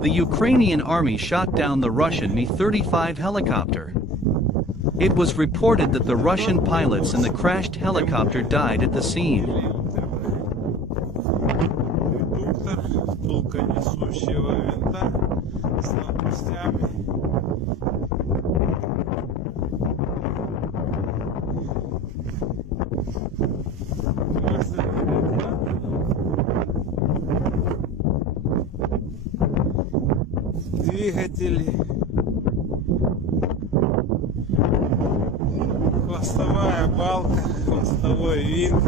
The Ukrainian army shot down the Russian Mi-35 helicopter. It was reported that the Russian pilots in the crashed helicopter died at the scene. Втулка несущего винта с лопастями. Двигатели. Хвостовая балка, хвостовой винт.